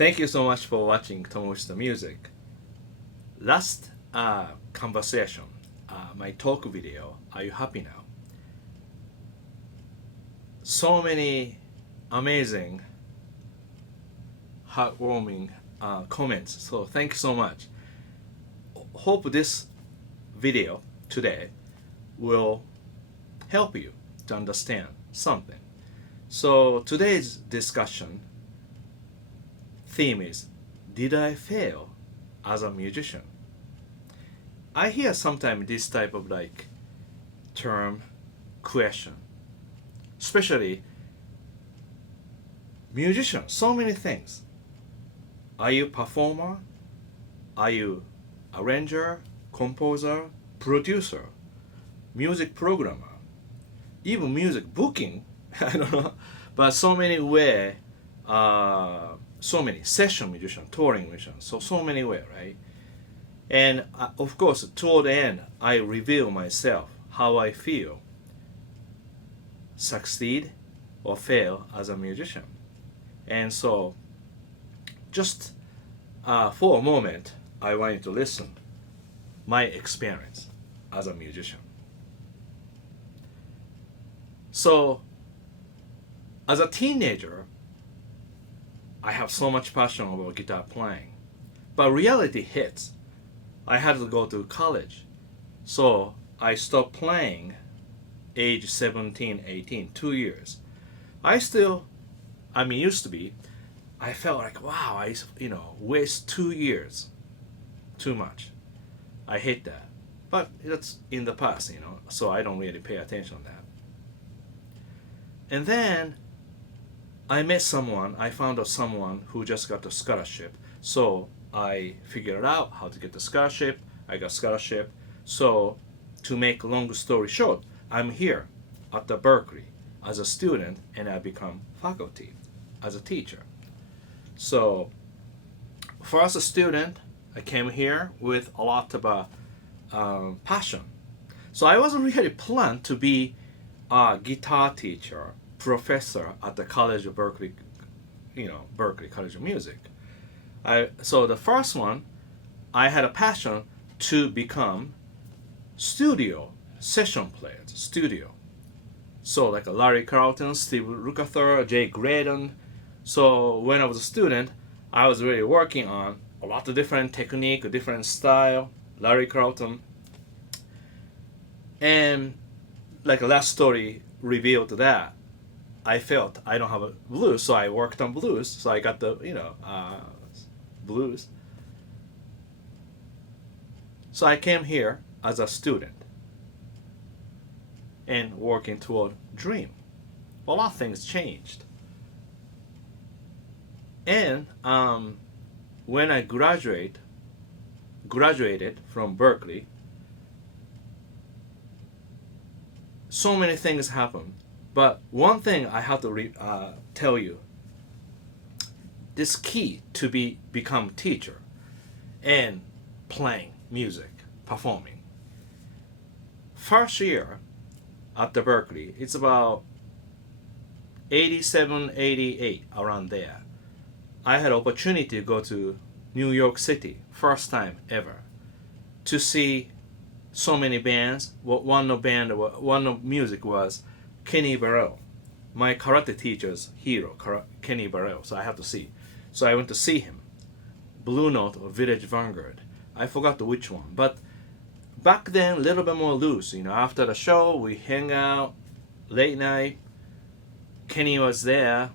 Thank you so much for watching Tomo the Music. Last conversation, my talk video, Are You Happy Now? So many amazing, heartwarming comments. So thank you so much. Hope this video today will help you to understand something. So today's discussion theme is, did I fail as a musician? I hear sometimes this type of term question, especially musician, so many things. Are you performer? Are you arranger, composer, producer, music programmer, even music booking? I don't know, but so many way, so many session musician, touring musician, so many way, right? And of course, toward the end, I reveal myself, how I feel, succeed or fail as a musician. And so, just for a moment, I want you to listen my experience as a musician. So, as a teenager, I have so much passion about guitar playing, but reality hits. I had to go to college, so I stopped playing age 17, 18, 2 years. Used to be, I felt like, wow, I waste 2 years, too much. I hate that, but that's in the past, so I don't really pay attention to that. And then I found out someone who just got a scholarship. So I figured out how to get the scholarship. I got scholarship. So to make a long story short, I'm here at the Berkeley as a student, and I become faculty as a teacher. So for as a student, I came here with a lot of passion. So I wasn't really planned to be a guitar teacher, professor at the College of Berkeley, Berkeley College of Music. So the first one, I had a passion to become studio session players, studio. So like Larry Carlton, Steve Lukather, Jay Graydon. So when I was a student, I was really working on a lot of different technique, different style, Larry Carlton. And like a last story revealed that, I felt I don't have a blues, so I worked on blues. So I got the blues. So I came here as a student and working toward dream. A lot of things changed. And when I graduated from Berkeley, so many things happened. But one thing I have to tell you, this key to become teacher and playing music, performing. First year at the Berkeley, it's about 87, 88, around there. I had opportunity to go to New York City, first time ever, to see so many bands. One of music was Kenny Burrell, my karate teacher's hero, Kenny Burrell. So I have to see. So I went to see him. Blue Note or Village Vanguard. I forgot which one. But back then, a little bit more loose. After the show, we hang out, late night. Kenny was there,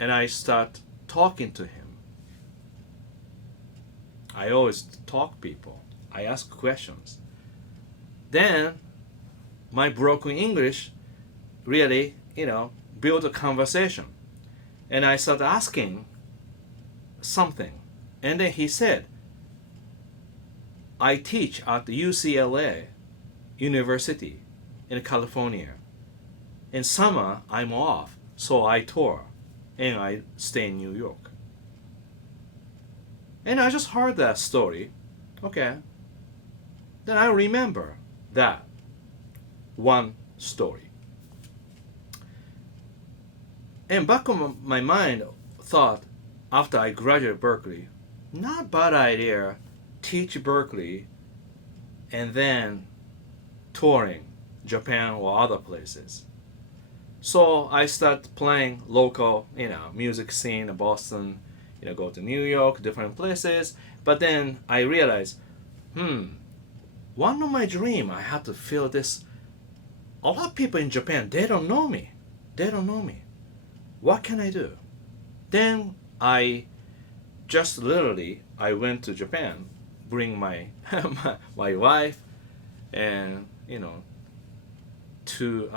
and I start talking to him. I always talk people. I ask questions. Then, my broken English really, build a conversation. And I started asking something. And then he said, I teach at the UCLA University in California. In summer, I'm off, so I tour and I stay in New York. And I just heard that story. Okay. Then I remember that one story. And back of my mind thought, after I graduated Berkeley, not bad idea, teach Berkeley and then touring Japan or other places. So I started playing local, music scene in Boston, go to New York, different places. But then I realized, one of my dream, I had to feel this. A lot of people in Japan, they don't know me. They don't know me. What can I do? Then I just literally, I went to Japan, bring my my wife, and to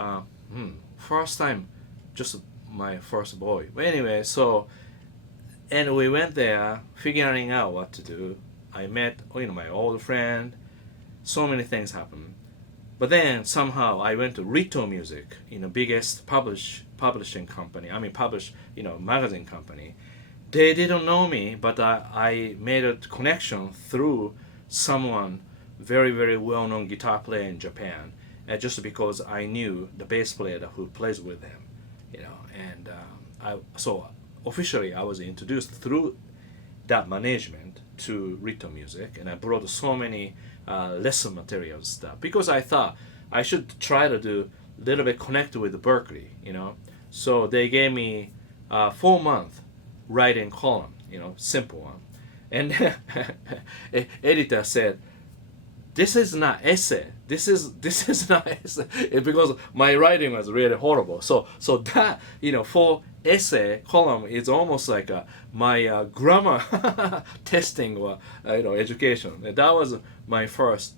first time, just my first boy. But anyway, so and we went there, figuring out what to do. I met my old friend. So many things happened. But then somehow I went to Rito Music, biggest publishing company. I mean, magazine company. They didn't know me, but I made a connection through someone very, very well-known guitar player in Japan, just because I knew the bass player who plays with him, and so officially I was introduced through that management to Rito Music, and I brought so many lesson materials stuff because I thought I should try to do a little bit connect with Berkeley, So they gave me 4 month writing column, simple one, and editor said, "This is not essay. This is not essay," because my writing was really horrible. So that for essay column is almost like my grammar testing or education. And that was my first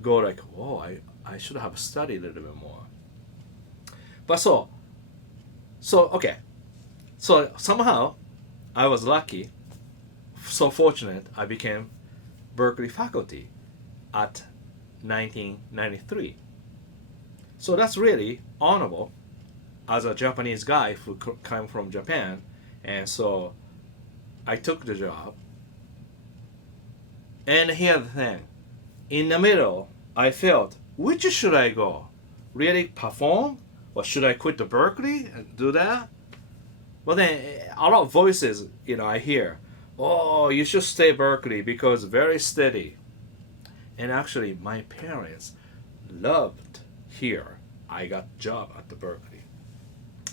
go. Like, oh, I should have studied a little bit more. But so okay. So somehow I was lucky, so fortunate. I became Berkeley faculty at 1993. So that's really honorable as a Japanese guy who came from Japan. And so I took the job. And here's the thing. In the middle, I felt, which should I go? Really perform? Or should I quit the Berkeley and do that? But then a lot of voices, I hear, oh, you should stay Berkeley because very steady. And actually, my parents loved here. I got job at the Berkeley.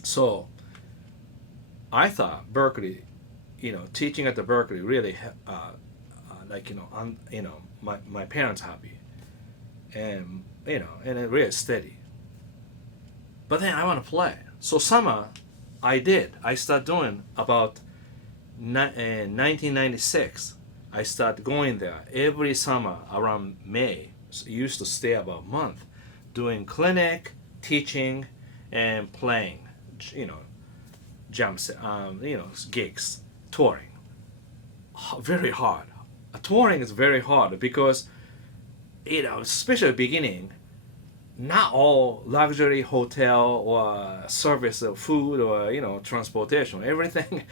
So I thought Berkeley, teaching at the Berkeley really, my parents happy, and and it really steady. But then I want to play. So summer, I started doing about 1996. I started going there every summer around May. So I used to stay about a month, doing clinic, teaching, and playing. Jams, gigs, touring. Very hard. Touring is very hard because, especially beginning, not all luxury hotel or service of food or transportation. Everything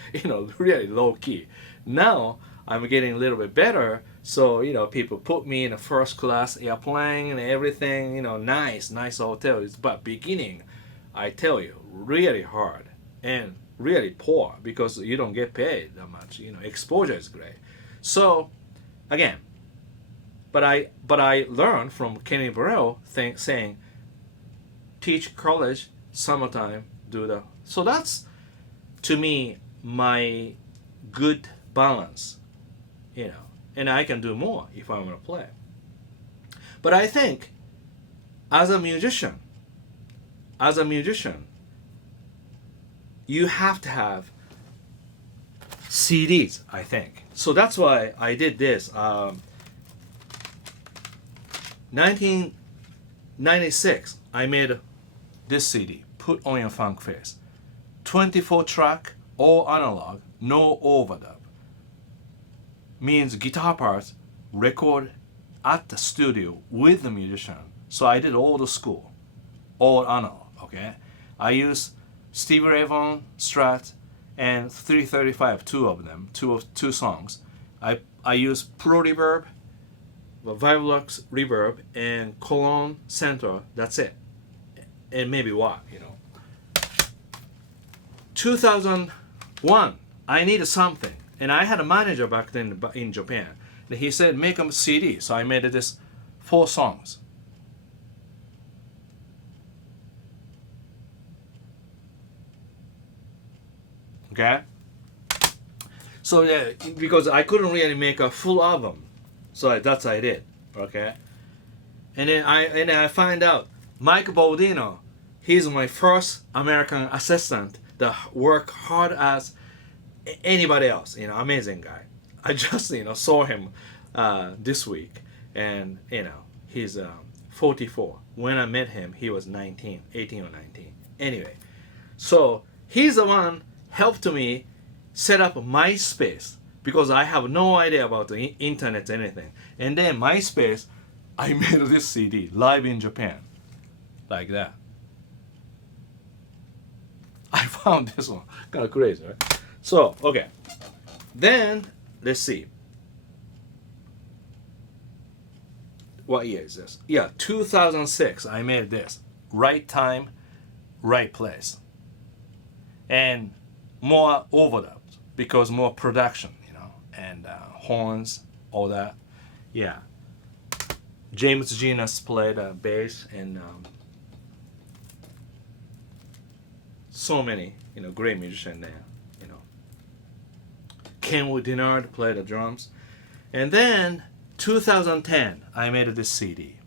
really low key. Now I'm getting a little bit better, so people put me in a first class airplane and everything. Nice hotels. But beginning, I tell you, really hard and really poor because you don't get paid that much. Exposure is great. So again, but I learned from Kenny Burrell saying, teach college summertime, do the. So that's to me my good balance, and I can do more if I want to play. But I think as a musician, you have to have CDs, I think. So that's why I did this. 1996, I made this CD, Put On Your Funk Face. 24 track, all analog, no overdub. Means guitar parts record at the studio with the musician. So I did all the school, all analog, okay? I use Stevie Ray Vaughan Strat and 335, two of them, two songs. I use Pro Reverb, Vivlux Reverb, and Cologne Center. That's it, and maybe what 2001, I needed something. And I had a manager back then in Japan. And he said, make a CD. So I made this 4 songs. Okay? So yeah, because I couldn't really make a full album. So that's what I did. Okay? And then I find out Mike Baldino, he's my first American assistant that worked hard as anybody else. Amazing guy. I just saw him this week, and he's 44. When I met him, he was 18 or 19. Anyway, so he's the one helped me set up MySpace because I have no idea about the internet or anything. And then MySpace, I made this CD live in Japan, like that. I found this one kind of crazy, right? So okay, then let's see. What year is this? Yeah, 2006. I made this. Right time, right place, and more overdubs because more production, and horns, all that. Yeah. James Genus played bass, and so many, great musicians there. Ken Dinard played the drums. And then 2010, I made this CD.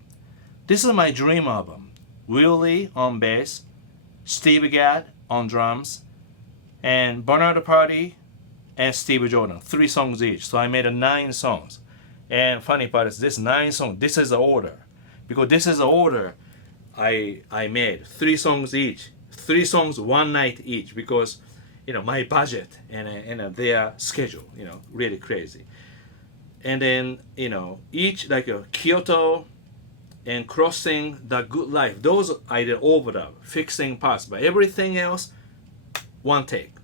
This is my dream album. Willie on bass, Steve Gadd on drums, and Bernard Purdie and Steve Jordan. 3 songs each. So I made 9 songs. And funny part is this 9 songs, this is the order. Because this is the order I made. 3 songs each. 3 songs one night each. Because my budget and their schedule, really crazy. And then, each like Kyoto and Crossing the Good Life, those I did overdub, fixing parts, but everything else, one take.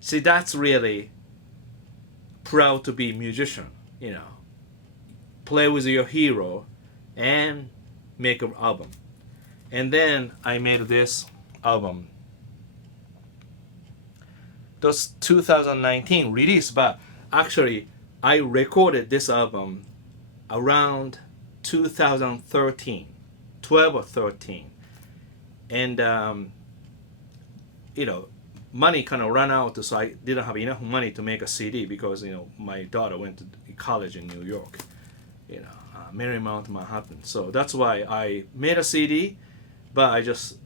See, that's really proud to be a musician, play with your hero and make an album. And then I made this album. That's 2019 release, but actually I recorded this album around 2013, 12 or 13. And money kind of ran out, so I didn't have enough money to make a CD because my daughter went to college in New York, Marymount, Manhattan. So that's why I made a CD, but I just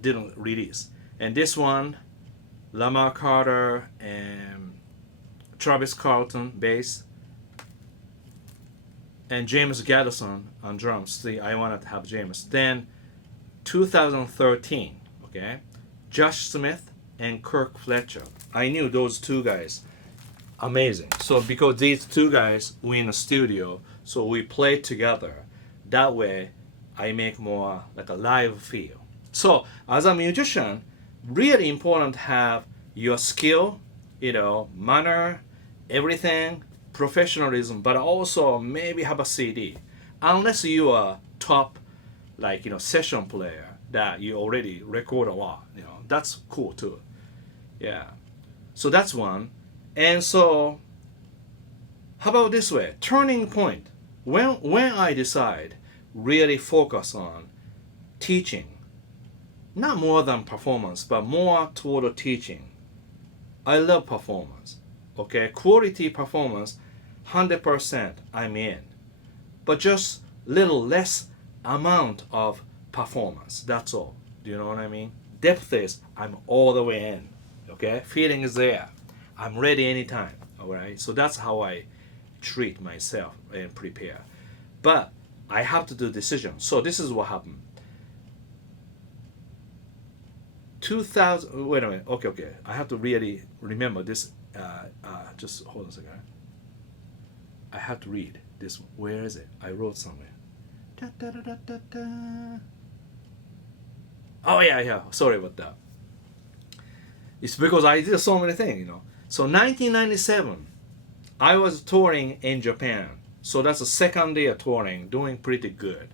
didn't release. And this one, Lamar Carter and Travis Carlton bass, and James Gaddison on drums. See, I wanted to have James. Then 2013, okay, Josh Smith and Kirk Fletcher. I knew those 2 guys, amazing. So because these 2 guys were in the studio, so we played together. That way, I make more like a live feel. So as a musician, really important to have your skill, manner, everything, professionalism, but also maybe have a CD. Unless you are top, session player that you already record a lot, that's cool too. Yeah. So that's one. And so, how about this way? Turning point. When I decide really focus on teaching, not more than performance, but more toward teaching. I love performance. Okay, quality performance, 100% I'm in. But just little less amount of performance. That's all. Do you know what I mean? Depth is I'm all the way in. Okay, feeling is there. I'm ready anytime. All right. So that's how I treat myself and prepare. But I have to do decision. So this is what happened. 2000. Wait a minute. Okay. I have to really remember this. Just hold on a second. I have to read this one. Where is it? I wrote somewhere. Da, da, da, da, da, da. Oh yeah. Sorry about that. It's because I did so many things, So 1997, I was touring in Japan. So that's the second day of touring, doing pretty good.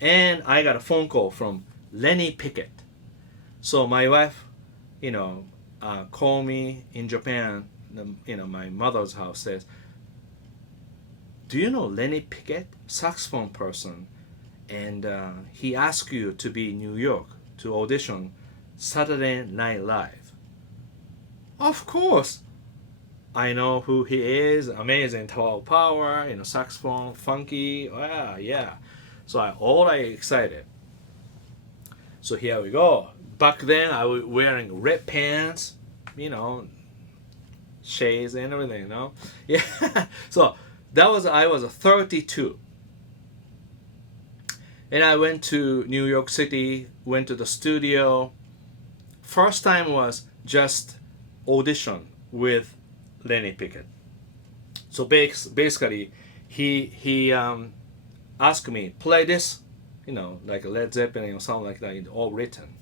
And I got a phone call from Lenny Pickett. So my wife, call me in Japan. My mother's house says, "Do you know Lenny Pickett, saxophone person?" And he asked you to be in New York to audition Saturday Night Live. Of course, I know who he is. Amazing 12 power, saxophone, funky. Yeah. So I excited. So here we go. Back then I was wearing red pants, shades and everything, Yeah. So I was 32. And I went to New York City, went to the studio. First time was just audition with Lenny Pickett. So basically, he asked me, play this, like Led Zeppelin or something like that, all written.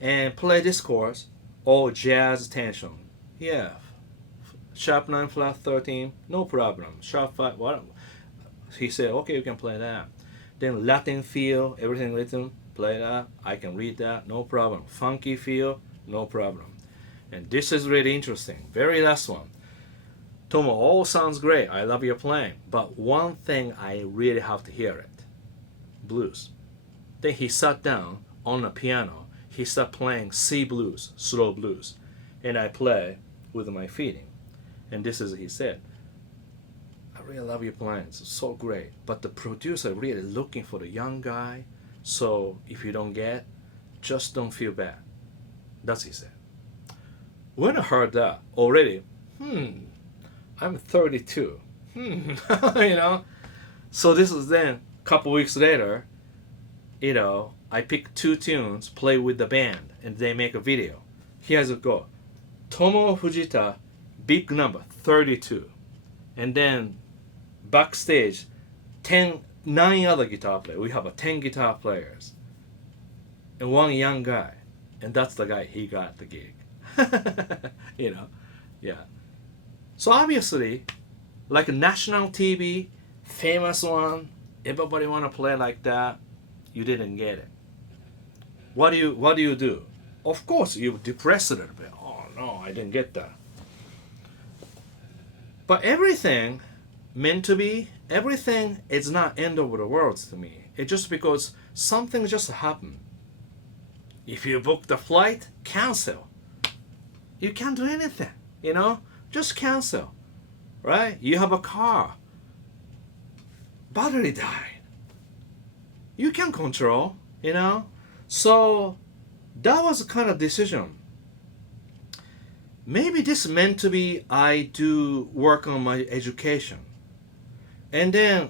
And play this chorus, all jazz tension. Yeah. Sharp 9 flat 13, no problem. Sharp 5, what? He said, okay, you can play that. Then Latin feel, everything written, play that. I can read that, no problem. Funky feel, no problem. And this is really interesting. Very last one. Tomo, all sounds great. I love your playing. But one thing I really have to hear it. Blues. Then he sat down on the piano. He started playing C blues, slow blues. And I play with my feeling. And this is he said. I really love your playing. It's so great. But the producer really looking for the young guy. So if you don't get, just don't feel bad. That's he said. When I heard that already, I'm 32. So this is then a couple weeks later, I pick 2 tunes, play with the band, and they make a video. Here's a go. Tomo Fujita, big number, 32. And then backstage, 9 other guitar players. We have 10 guitar players. And 1 young guy. And that's the guy, he got the gig. Yeah. So obviously, like a national TV, famous one, everybody want to play like that, you didn't get it. What do you do? Of course, you depress a little bit. Oh no, I didn't get that. But everything meant to be, everything is not end of the world to me. It's just because something just happened. If you book the flight, cancel. You can't do anything, just cancel, right? You have a car, battery died. You can control, So that was a kind of decision. Maybe this meant to be I do work on my education. And then,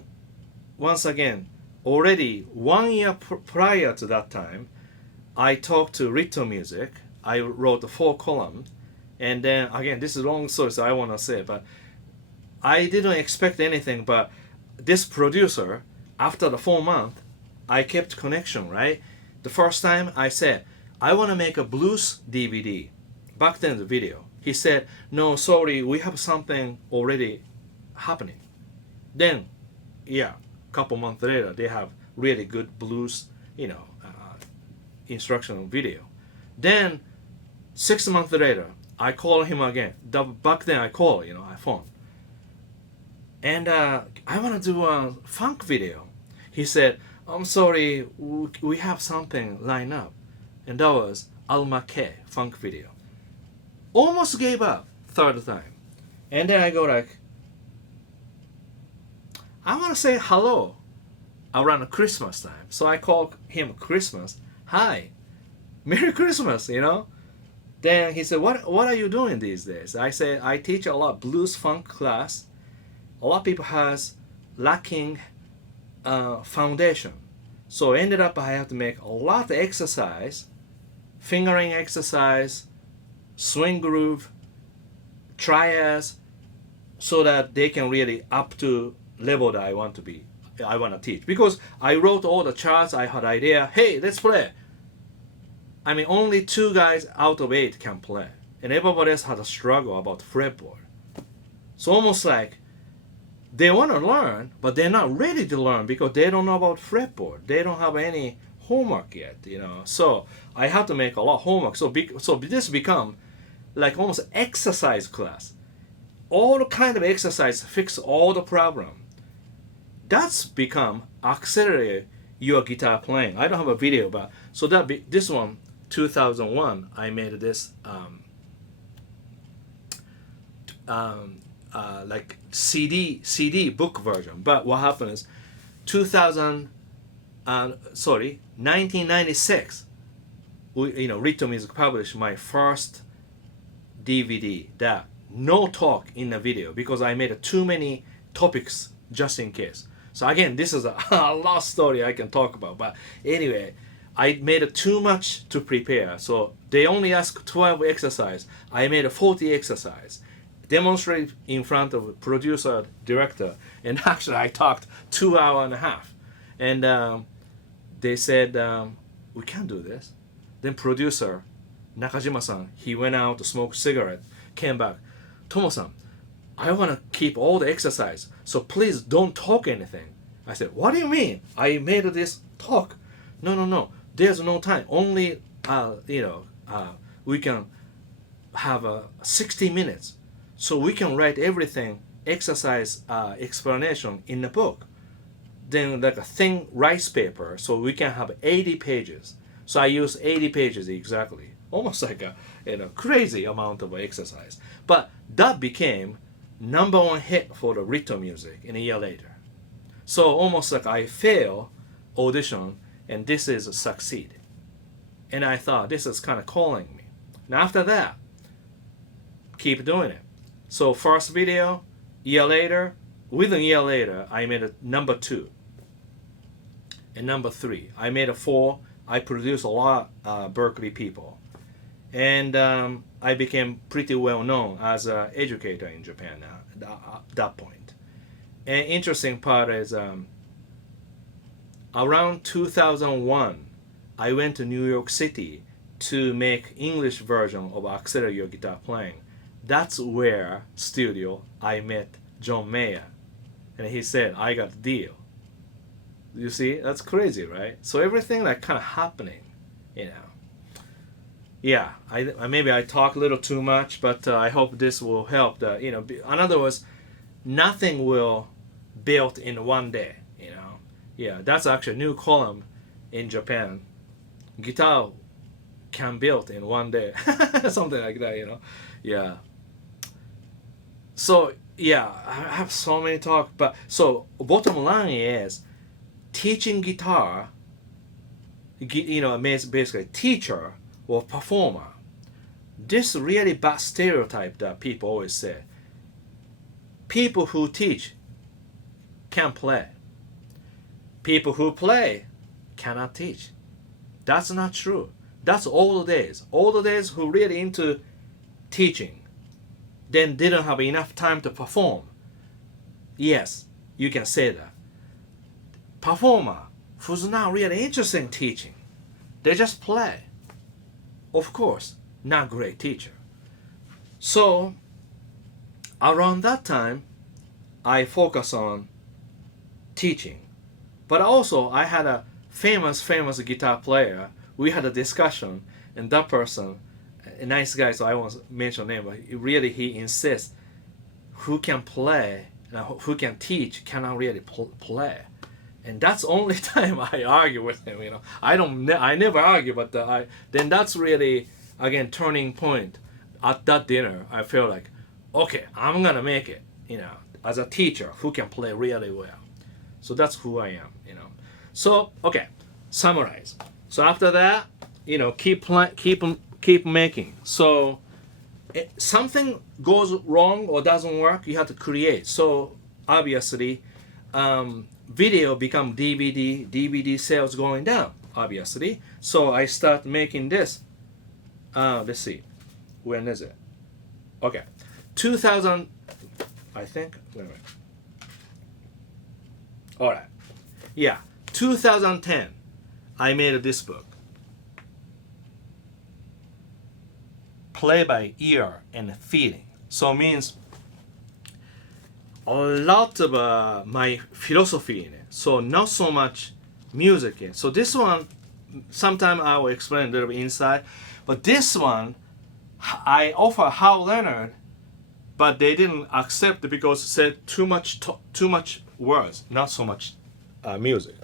once again, already 1 year prior to that time, I talked to Rito Music. I wrote 4 columns. And then, again, this is a long story, so I want to say it, but I didn't expect anything, but this producer, after the 4 months, I kept connection, right? The first time I said, I want to make a blues DVD. Back then, the video. He said, no, sorry, we have something already happening. Then, a couple months later, they have really good blues, instructional video. Then, 6 months later, I call him again. Back then I call, iPhone. And I want to do a funk video. He said, I'm sorry, we have something lined up. And that was Alma K funk video. Almost gave up 3rd time. And then I go like, I want to say hello around Christmas time. So I call him Christmas. Hi, Merry Christmas, Then he said, what are you doing these days? I said, I teach a lot blues funk class. A lot of people has lacking foundation. So ended up I have to make a lot of exercise, fingering exercise, swing groove, triads, so that they can really up to level that I want to teach. Because I wrote all the charts, I had idea, hey, let's play. I mean, only 2 guys out of 8 can play. And everybody else had a struggle about fretboard. So almost like they want to learn, but they're not ready to learn because they don't know about fretboard. They don't have any homework yet, So I have to make a lot of homework. So this become like almost exercise class. All kind of exercise fix all the problem. That's become accelerate your guitar playing. I don't have a video, but so this one 2001 I made this like CD book version. But what happened is 1996 Rhythm Music published my first DVD that no talk in the video because I made too many topics just in case. So again, this is a lost story I can talk about. But anyway, I made too much to prepare. So they only asked 12 exercise. I made 40 exercise. Demonstrate in front of producer, director. And actually I talked 2 hours and a half. And they said, we can't do this. Then producer, Nakajima-san, he went out to smoke cigarette, came back. Tomo-san, I want to keep all the exercise, so please don't talk anything. I said, what do you mean? I made this talk. No. There's no time. Only, we can have 60 minutes. So we can write everything, exercise explanation in the book. Then like a thin rice paper, so we can have 80 pages. So I use 80 pages exactly. Almost like a crazy amount of exercise. But that became #1 hit for the Rhythm Music in a year later. So almost like I fail audition and this is a succeed. And I thought this is kind of calling me. And after that, keep doing it. So first video, within a year later, I made a #2 and #3. I made a 4. I produced a lot of Berkeley people. And I became pretty well known as an educator in Japan at that point. And interesting part is around 2001, I went to New York City to make English version of Accelerate Your Guitar Playing. That's where studio I met John Mayer. And he said, I got a deal. You see, that's crazy, right? So everything like kind of happening, Yeah, maybe I talk a little too much, but I hope this will help. In other words, nothing will built in one day. Yeah, that's actually a new column in Japan. Guitar can build in one day, something like that. Yeah. So yeah, I have so many talk, but so bottom line is teaching guitar. Basically teacher or performer. This really bad stereotype that people always say. People who teach can play. People who play cannot teach. That's not true. That's all the days. All the days who really into teaching, then didn't have enough time to perform. Yes, you can say that. Performer who's not really interested in teaching, they just play. Of course, not great teacher. So around that time, I focus on teaching. But also, I had a famous guitar player. We had a discussion, and that person, a nice guy, so I won't mention name, but he insists who can play, who can teach, cannot really play. And that's the only time I argue with him. I never argue, but then that's really again turning point. At that dinner, I feel like, okay, I'm gonna make it. As a teacher who can play really well. So that's who I am. So okay, summarize. So after that, keep making. So something goes wrong or doesn't work, you have to create. So obviously. Video become DVD sales going down, obviously. So I start making this. Let's see. When is it? Okay. 2000, I think. Wait a minute. Alright. Yeah. 2010, I made this book. Play by ear and feeling. So it means a lot of my philosophy in it. So not so much music in it. So this one, sometime I will explain a little bit inside. But this one I offer How Leonard, but they didn't accept it because it said too much words, not so much music.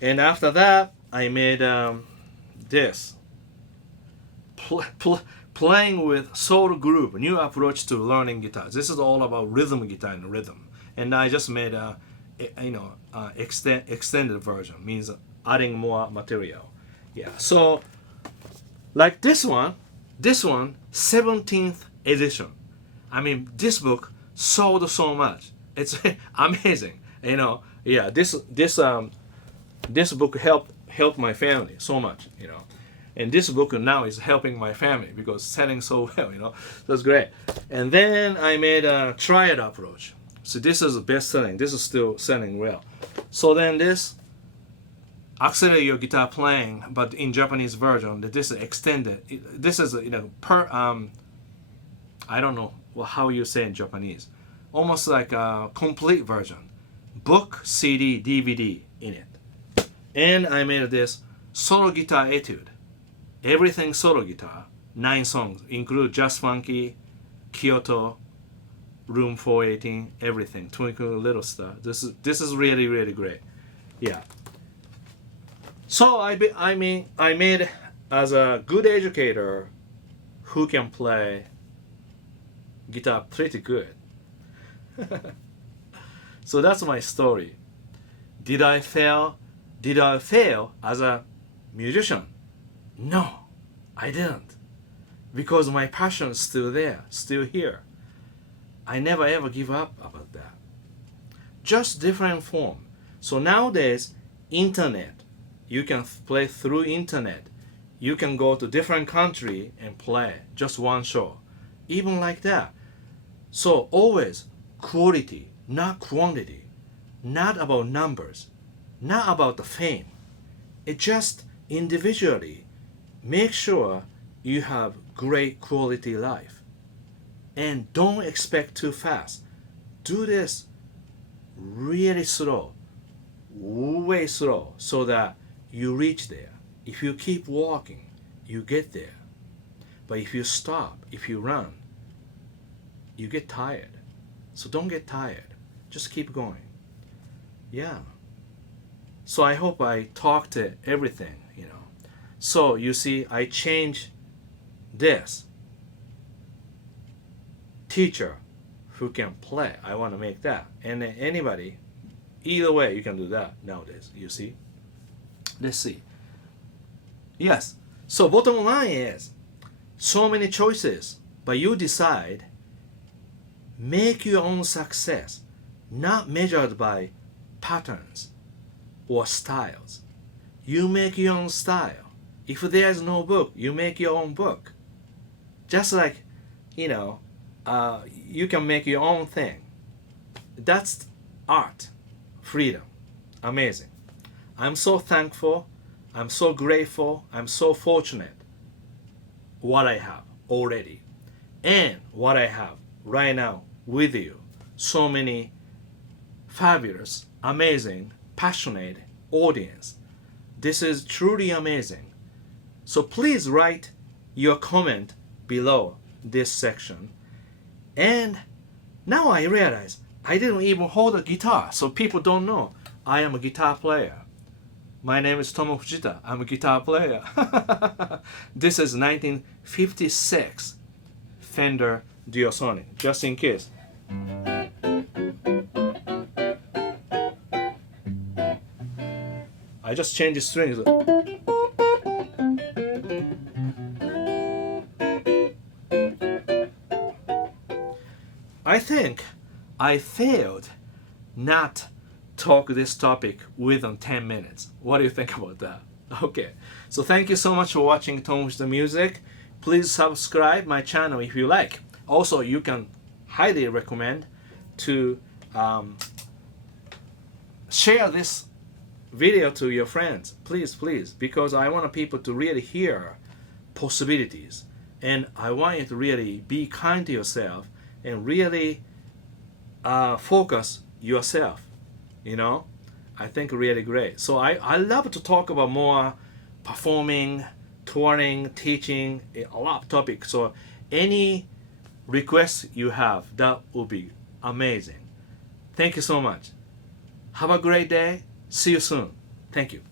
And after that, I made this playing with soul group, new approach to learning guitar. This is all about rhythm guitar and rhythm. And I just made a extended version, means adding more material. Yeah. So like this one, 17th edition. I mean, this book sold so much. It's amazing. Yeah. This book helped my family so much. And this book now is helping my family because selling so well. That's great. And then I made a triad approach. So this is best selling. This is still selling well. So then this accelerate your guitar playing, but in Japanese version, this is extended. This is per I don't know how you say in Japanese, almost like a complete version, book, CD, DVD in it. And I made this solo guitar etude, everything solo guitar, 9 songs, include Just Funky, Kyoto, Room 418, everything, Twinkle Little Star. This is really, really great. Yeah. So I made as a good educator who can play guitar pretty good. So that's my story. Did I fail as a musician? No, I didn't. Because my passion is still there, still here. I never ever give up about that. Just different form. So nowadays, internet, you can play through internet. You can go to different country and play just one show. Even like that. So always quality, not quantity. Not about numbers. Not about the fame. It just individually make sure you have great quality life. And don't expect too fast. Do this really slow, way slow, so that you reach there. If you keep walking, you get there. But if you stop, if you run, you get tired. So don't get tired. Just keep going. Yeah. So I hope I talked to everything. So you see, I changed this. Teacher who can play. I want to make that. And anybody, either way, you can do that nowadays. You see? Let's see. Yes. So bottom line is, so many choices, but you decide, make your own success, not measured by patterns or styles. You make your own style. If there's no book, you make your own book. Just like, you can make your own thing. That's art, freedom, amazing. I'm so thankful, I'm so grateful, I'm so fortunate what I have already and what I have right now with you. So many fabulous, amazing, passionate audience. This is truly amazing. So please write your comment below this section. And now I realize I didn't even hold a guitar, so people don't know I am a guitar player. My name is Tomo Fujita. I'm a guitar player. This is 1956 Fender Duosonic, just in case. I just changed the strings. I think I failed not talk this topic within 10 minutes. What do you think about that? Okay, so thank you so much for watching Tomo's the Music. Please subscribe my channel if you like. Also, you can highly recommend to share this video to your friends. Please, because I want people to really hear possibilities. And I want you to really be kind to yourself and really focus yourself. I think really great. So I love to talk about more performing, touring, teaching, a lot of topics. So any requests you have, that would be amazing. Thank you so much. Have a great day. See you soon. Thank you.